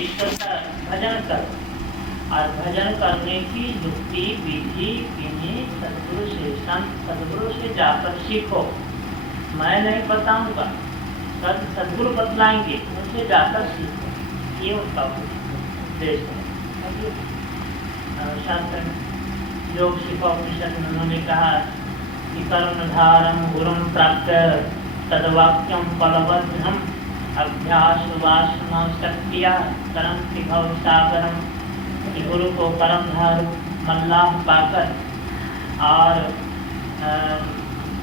ईश्वर का भजन करो। और भजन करने की युक्ति विधि किन्हीं सदगुरु से, संत सदगुरु से जाकर सीखो। मैं नहीं बताऊंगा, सदगुरु बतलाएंगे, उनसे जाकर सीखो। ये उनका उद्देश्य है। शास्त्र में योग शिखोपनिषद में उन्होंने कहा कि कर्मधारम गुरुम प्राप्त तदवाक्यम फलवर्धनम अभ्यास वासना शक्तिया तरंति भव सागरम। गुरु को कर्मधार मल्लाह पाकर और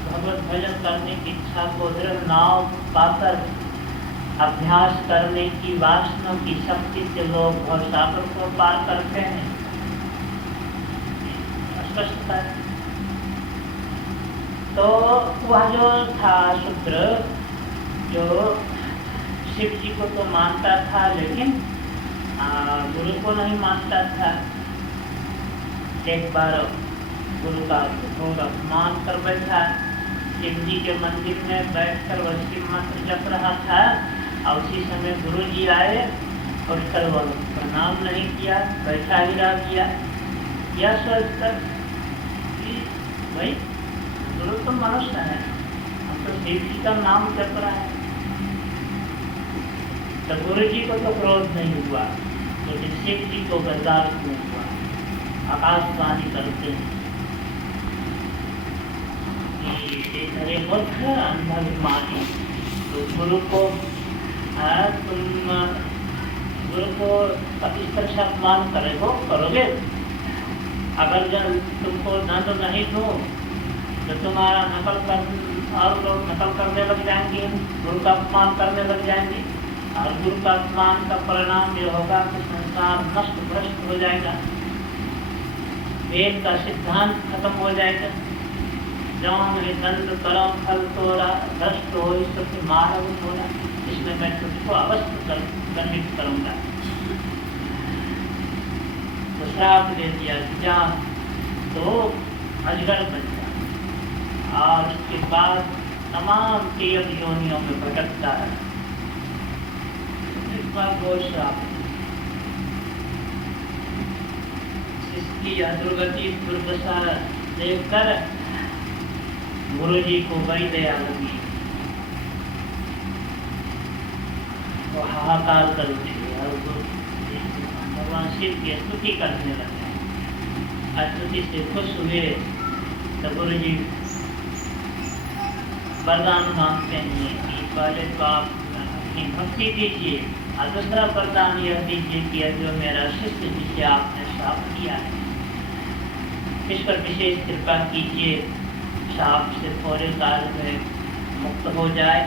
भगवत भजन करने की इच्छा को दृढ़ नाव पाकर अभ्यास करने की वासना की शक्ति से लोग भवसागर को पार करते हैं। स्पष्टता है। तो वह जो था शूद्र, जो शिव जी को तो मानता था लेकिन गुरु को नहीं मानता था। एक बार गुरु का घोर अपमान कर बैठा। शिव जी के मंदिर में बैठकर वह शिव मंत्र जप रहा था और उसी समय गुरु जी आए और कर वह प्रणाम नहीं किया, बैठा ही रह गया। यह सोचकर भाई गुरु तो मनुष्य है, हम तो शिव जी का नाम जप रहा है। तो गुरु जी को तो क्रोध नहीं हुआ, लेकिन शिव जी को बर्दाश्त नहीं हुआ। आकाशवाणी करते हैं कि मूर्ख अंधभिमानी। तो गुरु को तुम गुरु को इस तरह से अपमान करोगे। अगर जब तुमको दंड नहीं दो तो तुम्हारा और लोग नकल करने लग जाएंगे, गुरु का अपमान करने लग जाएंगे। और गुरु का अपमान का परिणाम ये होगा कि संसार नष्ट भ्रष्ट हो जाएगा, वेद का सिद्धांत खत्म हो जाएगा। जौन दंड करम फल तोरा भ्रष्ट हो इससे मानव थोड़ा। इसमें मैं तुझको अवश्य दंडित करूंगा। तो श्राप दे दिया कि जा तो अजगर बन जा, और उसके बाद तमाम तेज योनियों में भटकता है। इसकी दुर्गति दुर्दशा देखकर गुरु जी को बड़ी दया लगी। वो हाहाकार कर उठे और भगवान शिव की स्तुति करने लगे। स्तुति से खुश हुए तो गुरु जी वरदान मांगते हैं कि पहले तो आप अपनी भक्ति दीजिए और दूसरा वरदान यह दीजिए कि जो मेरा शिष्य जिसे आपने श्राप किया है इस पर विशेष कृपा कीजिए, श्राप से थोड़े काल में मुक्त हो जाए।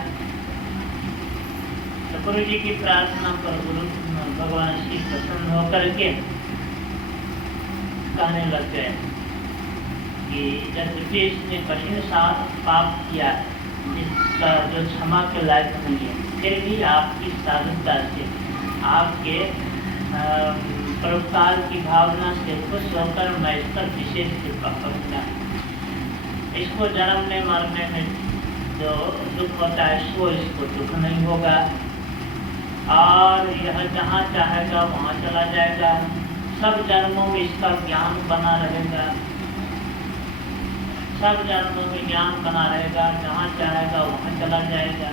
तो गुरु जी की प्रार्थना पर गुरु भगवान शिव प्रसन्न होकर के कहने लग गए कि यद्यपि इसने कठिन पाप किया जिसका जो क्षमा के लायक नहीं है, फिर भी आपकी साधुता से, आपके परोपकार की भावना से खुश होकर मैं इस पर विशेष कृपा करूँगा। इसको जन्मने मरने में जो दुख होता है सो इसको दुख नहीं होगा, और यह जहाँ चाहेगा वहाँ चला जाएगा। सब जन्मों में इसका ज्ञान बना रहेगा, सब जन्मों में ज्ञान बना रहेगा, जहाँ चाहेगा वहाँ चला जाएगा।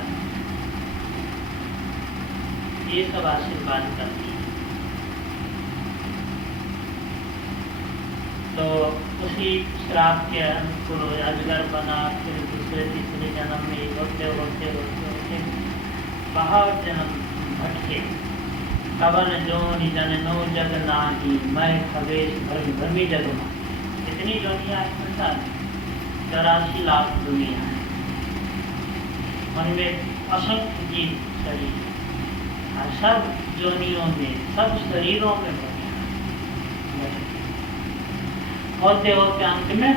ये सब आशीर्वाद करती है। तो उसी श्राप के अनुकूल अजगर बना, फिर दूसरे तीसरे जन्म में होते होते होते होते बहुत जन्म भटके। कवन जोनि जननो जग नाही, मैं खवेश भ्रमी जग में। इतनी जोनियाँ संसार में 84 लाख दुनिया है, उनमें असंख्य जीव शरीर, और सब जोनियों में, सब शरीरों में होते होते अंत में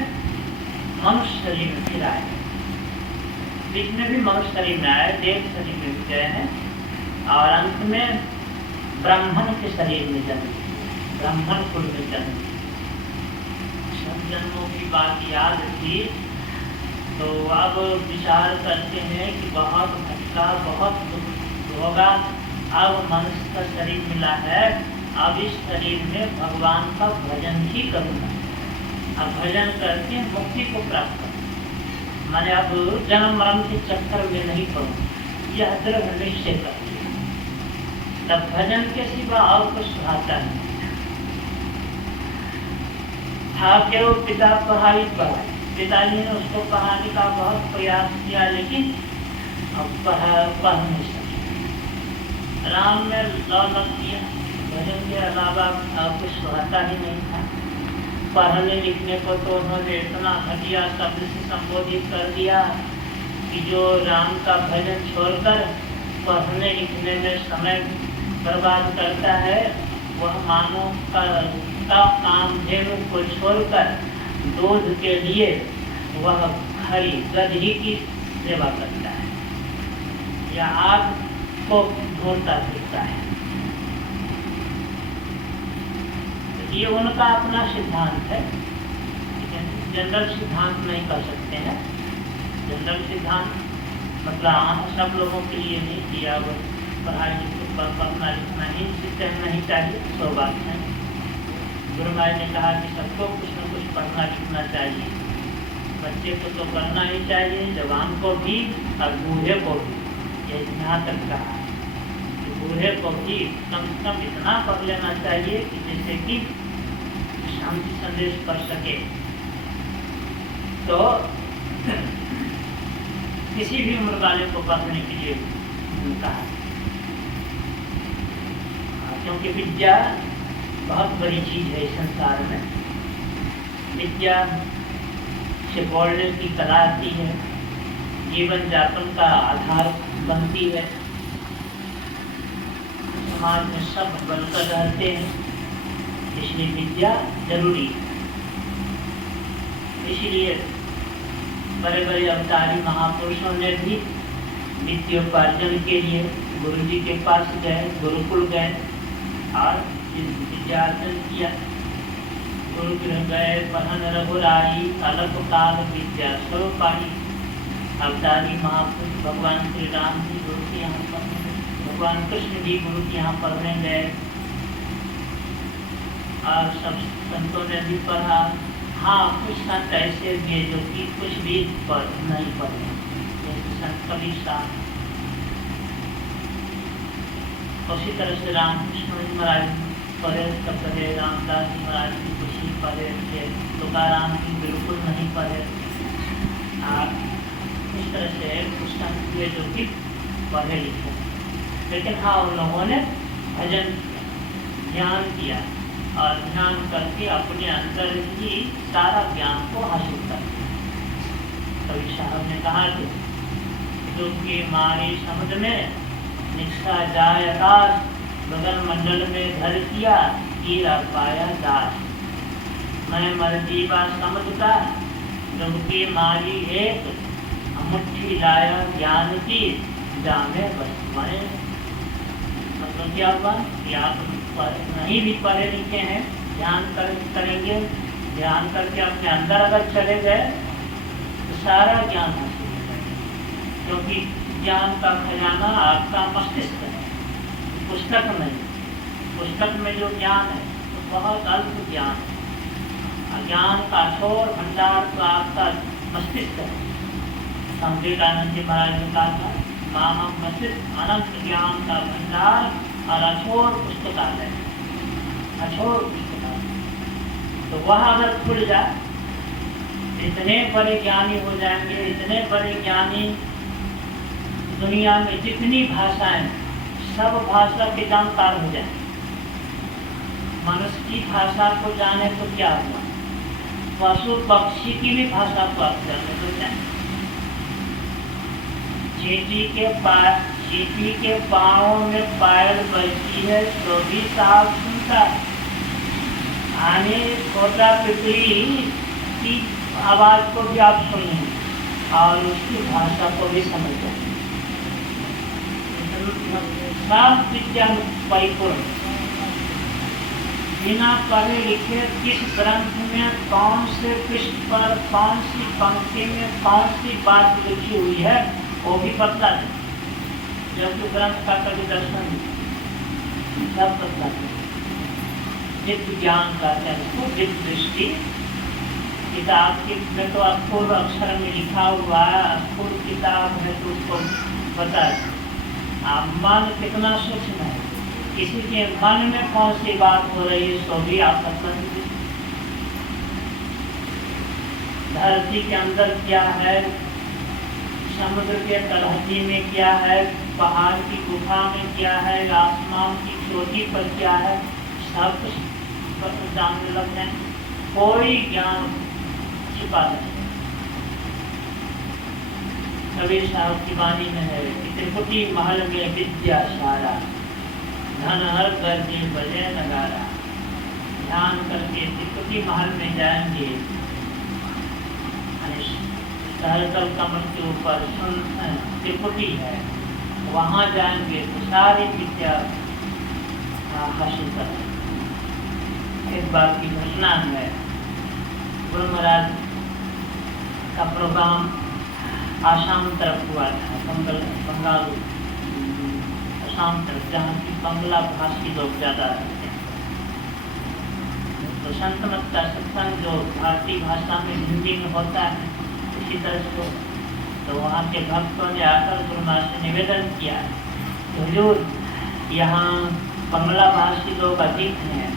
मनुष्य शरीर में फिर आए। बीच में भी मनुष्य शरीर में आए, देव शरीर में भी गए हैं, और अंत में ब्राह्मण के शरीर में जन्म, ब्राह्मण कुल में जन्म। सब जन्मों की बात याद थी, तो अब विचार करते हैं कि बहुत भटका, बहुत दुख होगा, अब मनुष्य का शरीर मिला है, अब इस शरीर में भगवान का भजन ही करूँगा। अब भजन करके मुक्ति को प्राप्त करूँ, मैंने अब जन्म मरण के चक्कर में नहीं पड़ूँ, यह दृढ़ निश्चय कर लिया। तब भजन के सिवा और कुछ सुहाता नहीं था। केवल पिता पढ़ाई, पिताजी ने उसको पढ़ाने का बहुत प्रयास किया, लेकिन अब पढ़ नहीं सके। राम ने लौलक किया, भजन के अलावा और कुछ सुहाता ही नहीं था। पढ़ने लिखने को तो उन्होंने इतना घटिया शब्द से संबोधित कर दिया कि जो राम का भजन छोड़कर पढ़ने लिखने में समय बर्बाद करता है, वह मानव का कामधेनु को छोड़कर दूध के लिए वह हरी गधी की सेवा करता है या आग को ढूंढता फिरता है। ये उनका अपना सिद्धांत है, लेकिन जनरल सिद्धांत नहीं कर सकते हैं। जनरल सिद्धांत मतलब सब लोगों के लिए नहीं किया, वो पढ़ाई पढ़ना लिखना ही सिस्टम नहीं चाहिए, सो बात है। गुरु महाराज ने कहा कि सबको कुछ न कुछ पढ़ना लिखना चाहिए, बच्चे को तो पढ़ना ही चाहिए, जवान को भी और बूढ़े को भी। ये यहाँ तक कहा कि बूढ़े को भी कम से कम इतना पढ़ लेना चाहिए कि जिससे कि शांति संदेश कर सके। तो किसी भी उम्र वाले को पढ़ने के लिए कहा, क्योंकि विद्या बहुत बड़ी चीज है इस संसार में। विद्या से बोलने की कला आती है, जीवन यापन का आधार बनती है, समाज में सब बनकर रहते हैं, इसलिए विद्या जरूरी है। इसलिए बड़े बड़े अवतारी महापुरुषों ने भी विद्योपार्जन के लिए गुरु जी के पास गए, गुरुकुल गए और विद्यार्जन किया। गुरुगृह गए, पहन रघुराई, अलग काल विद्या स्वरूपाई। अवतारी महापुरुष भगवान श्री राम जी गुरु के यहाँ पढ़ने, भगवान कृष्ण भी गुरु के यहाँ पढ़ने गए और सब संतों ने भी पढ़ा। हाँ, कुछ संत ऐसे भी जो कि कुछ भी नहीं पढ़े, जैसे संत कबीर साहब। उसी तरह से रामकृष्ण महाराज पढ़े, तब पढ़े, रामदास जी महाराज भी कुछ ही पढ़े थे, तुकाराम जी बिल्कुल नहीं पढ़े। इस तरह से कुछ संत हुए जो कि पढ़े लिखे, लेकिन हाँ उन लोगों ने भजन ध्यान किया और ध्यान करके अपने अंदर ही सारा ज्ञान को हासिल कर लिया। कबीर साहब ने कहा कि जो के मारे समुद्र में निष्ठा जाय आकाश, बगल मंडल में घर किया हीरा पाया दास। मैं मर जीवा समुद्र जब के मारी एक, मुट्ठी लाया ज्ञान की जाने बस मैं। मतलब क्या हुआ कि आप नहीं भी पढ़े लिखे हैं, ध्यान करेंगे, ध्यान करके अपने अंदर अगर चले गए तो सारा ज्ञान हासिल हो जाएगा। क्योंकि ज्ञान का खजाना आपका मस्तिष्क है, पुस्तक नहीं। पुस्तक में जो ज्ञान है तो बहुत अल्प ज्ञान है, ज्ञान का छोर भंडार तो आपका मस्तिष्क है। विवेकानंद जी महाराज ने कहा था, मामा मस्तिष्क अनंत ज्ञान का भंडार और अछोर पुस्तकालय, अछोर पुस्तकालय। तो वह अगर खुल जाए, इतने बड़े ज्ञानी हो जाएंगे, इतने बड़े ज्ञानी, दुनिया में जितनी भाषाएं, सब भाषा के जानकार हो जाए। मनुष्य की भाषा को जाने तो क्या हुआ, पशु पक्षी की भी भाषा को आप जाने तो जाए। चींटी के पाँव में पायल बजती है तो भी साफ सुनता है। आने छोटा पिपली की आवाज को भी आप सुने और उसकी भाषा को भी समझ जाए। सब विद्या परिपूर्ण, बिना पढ़े लिखे किस ग्रंथ में कौन से पृष्ठ पर कौन सी पंक्ति में कौन सी बात लिखी हुई है वो भी पता नहीं, जब तो ग्रंथ का कभी दर्शन नहीं। सब बतलाते हैं। दिव्य ज्ञान का उसको दिव्य दृष्टि। किताब में तो अक्षर अक्षर में लिखा हुआ है, अक्षर किताब में तो उसको बता आप मन कितना सूक्ष्म है, किसी के मन में कौन सी बात हो रही है सो भी आप बता दीजिए। धरती के अंदर क्या है, समुद्र के तलहटी में क्या है, पहाड़ की गुफा में क्या है, आसमान की चोटी पर क्या है, सब कुछ जानने लग जाए। कोई ज्ञान छिपा नहीं। कबीर साहब की वाणी में है कि त्रिपुटी महल में विद्या सारा, धन हर गर्जे बजे नगारा। ध्यान करके त्रिपुटी महल में जाएंगे, सहजल कमल के ऊपर त्रिपुटी है, वहाँ जाएंगे तो सारी विद्या हासिल करें। एक बार की घटना है, गुरु महाराज का प्रोग्राम आसाम तरफ हुआ था, बंगाल आसाम तरफ, जहाँ की बंगला भाषी लोग ज़्यादा रहते हैं। तो संत मत का सत्संग जो भारतीय भाषा में हिंदी में होता है इसी तरह से, तो वहाँ के भक्तों ने आकर गुरु महाराज से निवेदन किया कि हुजूर यहाँ बंगला भाषी लोग अधिक हैं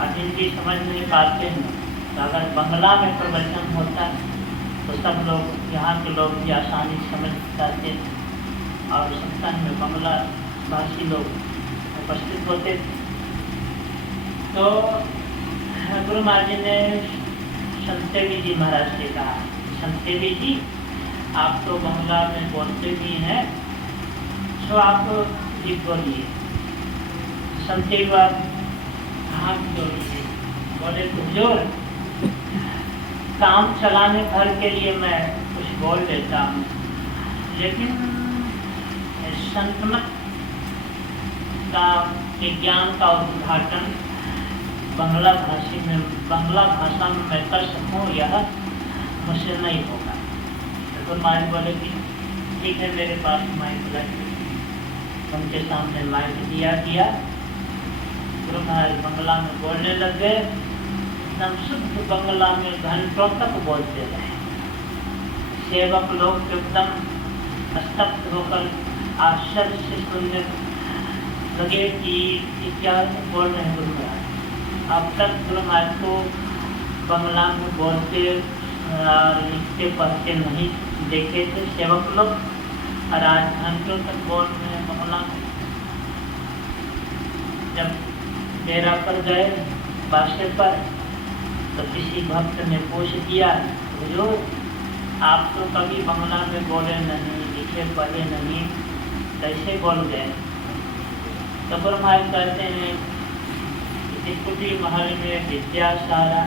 और हिंदी समझ नहीं पाते हैं, तो अगर बंगला में प्रवचन होता तो सब लोग यहाँ के लोग भी आसानी समझ पाते और सत्संग में बंगला भाषी लोग उपस्थित होते। तो गुरु महाराज जी ने संत देवी जी महाराज से कहा, संत देवी जी आप तो बंगला में बोलते भी हैं, तो आप भी बोलिए। संत देवी हाथ जोड़िए, बोले हुजूर काम चलाने भर के लिए मैं कुछ बोल लेता हूँ, लेकिन संतमत का ज्ञान का उद्घाटन बंगला भाषा में मैं कर सकूँ, यह मुझसे नहीं होगा। तो महाराज बोले कि ठीक है, मेरे पास माइक लगे। उनके सामने माइक दिया गया, गुरु महाराज बंगला में बोलने लग गए। एकदम शुद्ध बंगला में घंटों तक बोलते रहे। सेवक लोग एकदम स्तब्ध होकर आश्चर्य से सुनने लगे कि क्या बोल रहे हैं गुरु महाराज। अब तक गुरु महाराज को बंगला में बोलते लिखते पढ़ते नहीं देखे थे सेवक लोग, और आज घंटों तक बोल रहे हैं बंगला में। जब डेरा पर गए बादशाह पर, तो किसी भक्त ने पूछ दिया, हुजूर आप तो कभी बंगला में बोले नहीं, लिखे पढ़े नहीं, कैसे बोल गए? तो गुरु महाराज कहते हैं त्रिपुटी महल में विद्या सारा,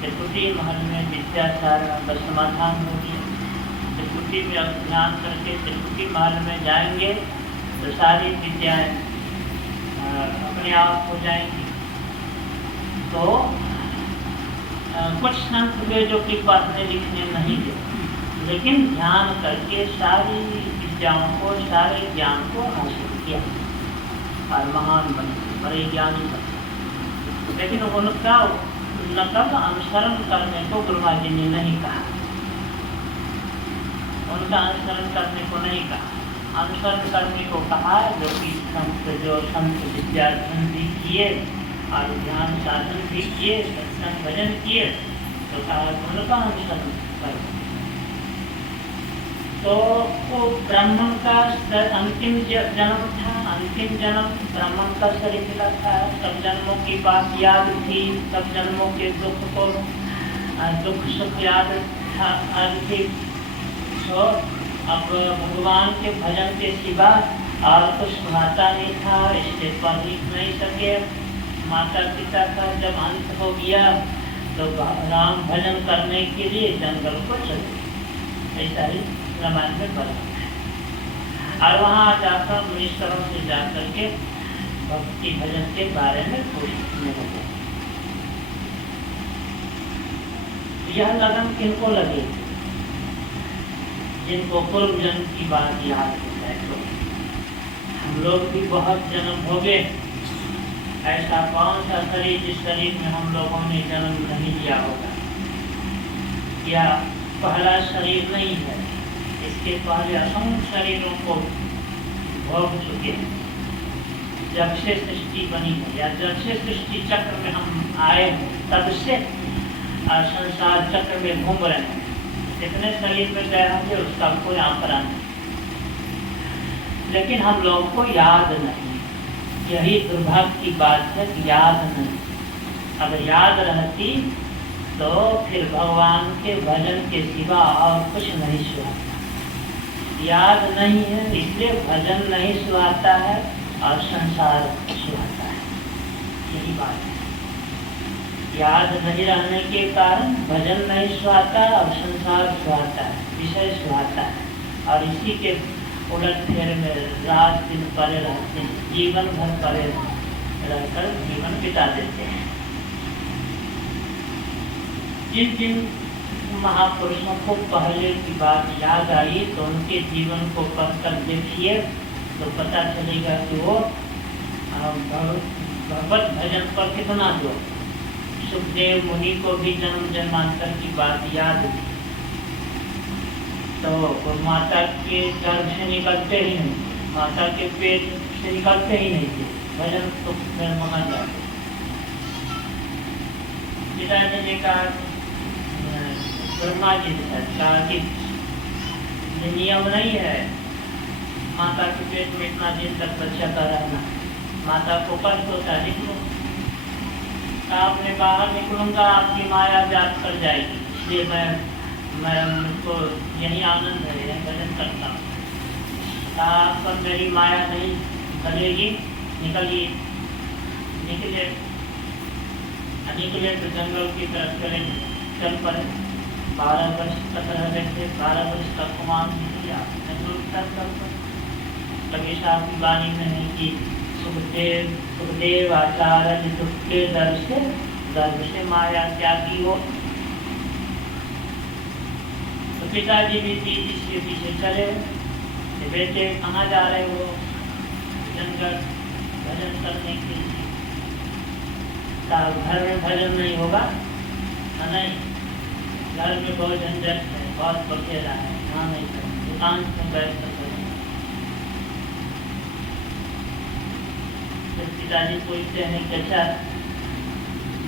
त्रिपुटी महल में विद्या सारा का समाधान हो गया। त्रिपुटी में अब ध्यान करके त्रिपुटी महल में जाएंगे तो सारी विद्याएं अपने आप हो जाएंगी। तो कुछ संत हुए जो कि पढ़ने लिखने नहीं गए, लेकिन ध्यान करके सारी विद्याओं को, सारे ज्ञान को हासिल किया और महान बने, बड़े ज्ञानी बने। लेकिन उनका नकल अनुसरण करने को गुरु महाराज जी ने नहीं कहा, उनका अनुसरण करने को नहीं कहा। अनुसरण करने को कहा जो कि संत विद्यार्थन भी किए और ध्यान साधन भी किए, सत्संग भजन किए, तो कहा उनका अनुसरण करो। तो वो ब्राह्मण का अंतिम जन्म था, अंतिम जन्म ब्राह्मण का शरीर मिला था। सब जन्मों की बात याद थी, सब जन्मों के दुख को दुख सुख याद थी। तो अब भगवान के भजन के सिवा और कुछ भाता नहीं था, इसलिए पढ़ लिख नहीं सके। माता पिता का जब अंत हो गया तो राम भजन करने के लिए जंगल को चले, ऐसा ही रामायण में पढ़ा। और वहाँ जाकर मुनीश्वरों से जाकर के भक्ति भजन के बारे में पूछने लगे। यह लगन किनको लगी? जिनको पूर्व जन्म की बात याद हो जाए। तो हम लोग भी बहुत जन्म भोगे। ऐसा कौन सा शरीर जिस शरीर में हम लोगों ने जन्म नहीं लिया होगा, या पहला शरीर नहीं है, इसके पहले असंख्य शरीरों को भोग चुके हैं। जब से सृष्टि बनी है या जब से सृष्टि चक्र में हम आए हैं, तब से संसार चक्र में घूम रहे हैं। कितने शरीर में गए होंगे उसका कोई आंकड़ा नहीं, लेकिन हम लोगों को याद नहीं। यही दुर्भाग्य की बात है कि याद नहीं। अगर याद रहती तो फिर भगवान के भजन के सिवा और कुछ नहीं सुहाता। याद नहीं है इसलिए भजन नहीं सुहाता है और संसार सुहाता है। यही बात है। याद नहीं रहने के कारण भजन नहीं सुहाता और संसार सुहाता है, विषय सुहाता है। और इसी के उलट फेर में रात दिन परे रहते हैं, जीवन भर परे रहकर जीवन बिता देते हैं। जिन जिन महापुरुषों को पहले की बात याद आई तो उनके जीवन को पढ़कर देखिए तो पता चलेगा कि वो भगवत भजन पर कितना जो। सुखदेव मुनि को भी जन्म जन्मांतर की बात याद थी, तो वो माता के गर्भ से निकलते ही नहीं, माता के पेट से निकलते ही नहीं थे, भजन तो माना जाते। पिताजी ने कहा, ब्रह्मा जी ने कहा कि नियम नहीं है माता के पेट में इतना दिन तक बच्चा का रहना, माता को कष्ट होता है। निकलो, आपने बाहर निकलूंगा आपकी माया व्याप्त कर जाएगी, इसलिए मैं मुझको यही आनंद है, यही भजन करता हूँ। आप पर मेरी माया नहीं बनेगी, निकलिए। निकले तो जंगल की तरफ चल पड़े। 12 वर्ष तक रह गए थे, 12 वर्ष तक कुमार निकलिया जंगल की तरफ। कभी साहब की वाणी में है कि सुखदेव आचार्य दुख के दर्द से माया त्यागी हो। तो पिताजी भी इसके पीछे चले, बेटे कहाँ जा रहे हो? जंगल भजन करने के लिए। घर में भजन नहीं होगा? नहीं, घर में बहुत झंझट है, बहुत बखेरा है, यहाँ नहीं करें, दुकान में बैठ कर। पिताजी पूछते हैं कैसा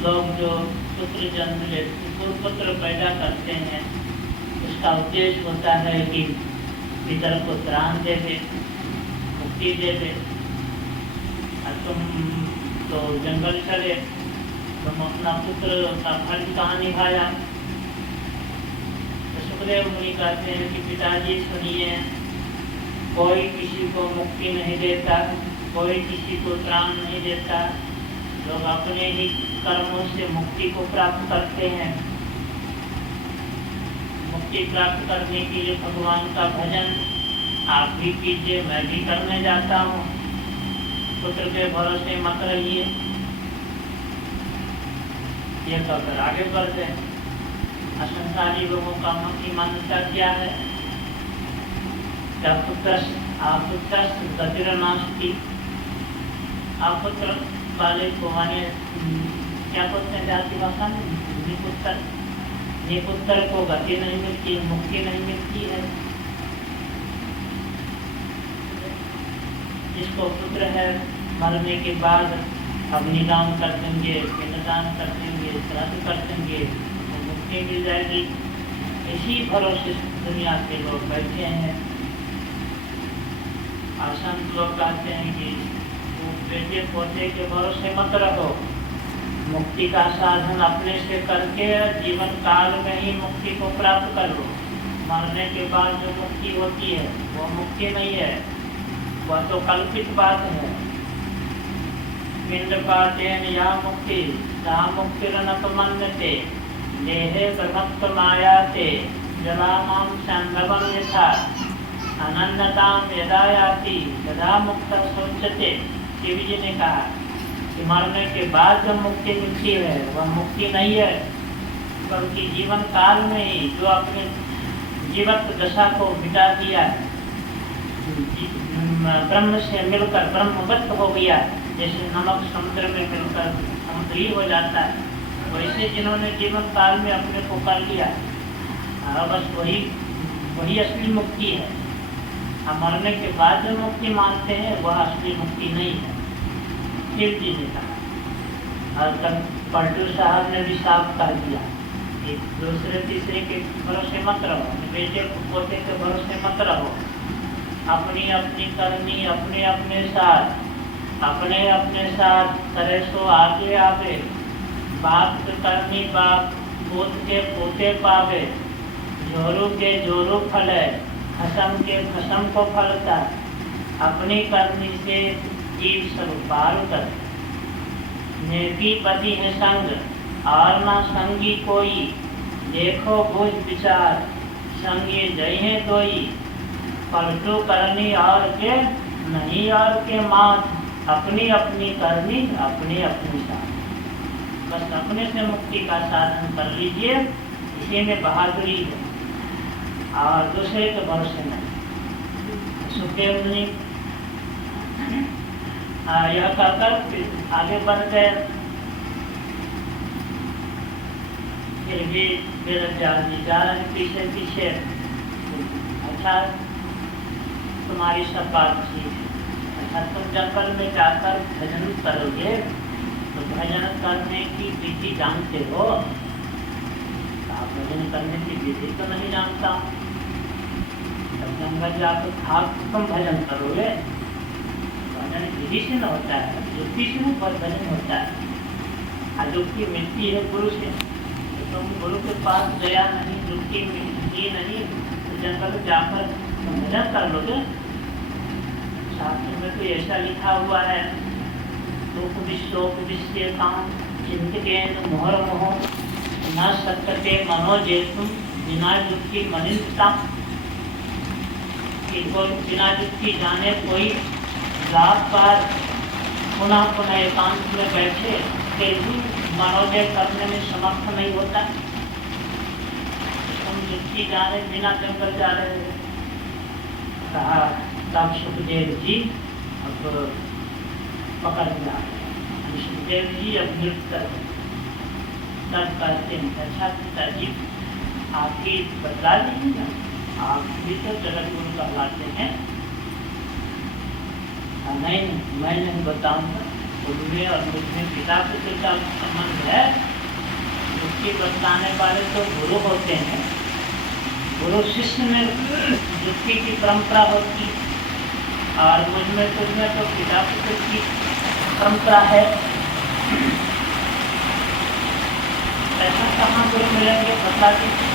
लोग जो पुत्र जन्म लेते, पुत्र पैदा करते हैं, उसका उद्देश्य होता है कि पितर को त्राण दे दे, मुक्ति दे दे। और तुम तो जंगल चले, तुम अपना पुत्र का फर्ज कहाँ निभाया? तो सुखदेव मुनि कहते हैं कि पिताजी सुनिए, कोई किसी को मुक्ति नहीं देता, कोई किसी को त्राण नहीं देता। लोग अपने ही कर्मों से मुक्ति को प्राप्त करते हैं। मुक्ति प्राप्त करने के लिए भगवान का भजन आप भी कीजिए, मैं भी करने जाता हूँ। पुत्र के भरोसे मत रहिए, ये कहकर आगे बढ़ते हैं। असंसारी लोगों का मन की मान्यता क्या है? पुत्र गतिर नास्ति। आप पुत्र वाले को माने क्या बोलते हैं जाति भाषा में? निपुत्र को गति नहीं मिलती, मुक्ति नहीं मिलती है। जिसको पुत्र है मरने के बाद अग्निदान कर देंगे, पिंडदान कर देंगे, श्राद्ध कर देंगे, तो मुक्ति मिल जाएगी। इसी भरोसे दुनिया के लोग बैठे हैं। संत लोग कहते हैं कि बेटे पोते के भरोसे मत रहो, मुक्ति का साधन अपने से करके जीवन काल में ही मुक्ति को प्राप्त कर लो। मरने के बाद जो मुक्ति होती है वो मुक्ति नहीं है, वह तो कल्पित बात है। पिंड पातेन या मुक्ति सा मुक्तिरनपमन्यते देहे ब्रह्मत्व मायाते जलामाम संभवम यथा अनन्नताम यदा याति तदा मुक्त सोचते। देवी जी ने कहा कि मरने के बाद जो मुक्ति मिलती है वह मुक्ति नहीं है, बल्कि जीवन काल में ही जो अपने जीवत दशा को मिटा दिया है, ब्रह्म से मिलकर ब्रह्मवत हो गया, जैसे नमक समुद्र में मिलकर समुद्री हो जाता है, वैसे जिन्होंने जीवन काल में अपने को कर लिया, बस वही असली मुक्ति है। हम मरने के बाद जो मुक्ति मानते हैं वह असली मुक्ति नहीं है। शिव जी ने कहा, और तब पलटू साहब ने भी साफ कर दिया, एक दूसरे तीसरे के भरोसे मत रहो, बेटे पोते के भरोसे मत रहो, अपनी अपनी करनी अपने अपने साथ करे सो आगे आवे, बाप के करनी बाप पोत के पोते पावे, जोरू के जोरू फले, खसम के खसम को फलता, अपनी करनी से जीव सब पार कर। नेकी पति है संग और ना संगी कोई, देखो बुझ विचार संगी जय है कोई, पलटू करनी और के नहीं और के मात, अपनी अपनी करनी अपनी अपनी साथ। बस अपने से मुक्ति का साधन कर लीजिए, इसी में बहादुरी है, और दूसरे के भरोसे नहीं। सुखदेव मुनि यह कहकर आगे बढ़ गए, फिर भी बेरोजगार जी जा रहे पीछे पीछे। अच्छा तुम्हारी सब बात ठीक है, अच्छा तुम जंगल में जाकर भजन करोगे तो भजन करने की विधि जानते हो? आप भजन करने की विधि तो नहीं जानता, तब जंगल जाकर खाक तुम भजन करोगे? भजन विधि से न होता है, युक्ति से न भजन होता है। अयुक्ति मिलती है गुरु से, तो तुम गुरु के पास गया नहीं, युक्ति मिलती नहीं, तो जंगल जाकर तुम भजन कर लोगे? शास्त्र में तो ऐसा लिखा हुआ है, दुख विश्वोक विश्व काम चिंतकेन मोहर मोह न सत्यते मनोजेतुम बिना युक्ति मनिता, कि कोई बिना युक्ति जाने कोई रात पर पुनः पुनः एकांत में बैठे फिर भी मनोदय करने में समर्थ नहीं होता। तुम युक्ति जाने बिना जंगल जा रहे हो। कहा तब सुखदेव जी अब पकड़ लिया, सुखदेव जी अब नृत्य कर, तब कहते हैं अच्छा पिताजी आप ही बदला लीजिए, आप भी तो जगत गुरु कहलाते हैं। नहीं मैं नहीं बताऊंगा, उनमें और मुझमें पिता पुत्र का संबंध है। युक्ति बताने वाले तो गुरु होते हैं, गुरु शिष्य में युक्ति की परंपरा होती, और मुझमें तुझमें तो पिता पुत्र की परंपरा है। ऐसा कहाँ गुरु मिलेंगे बता दीजिए।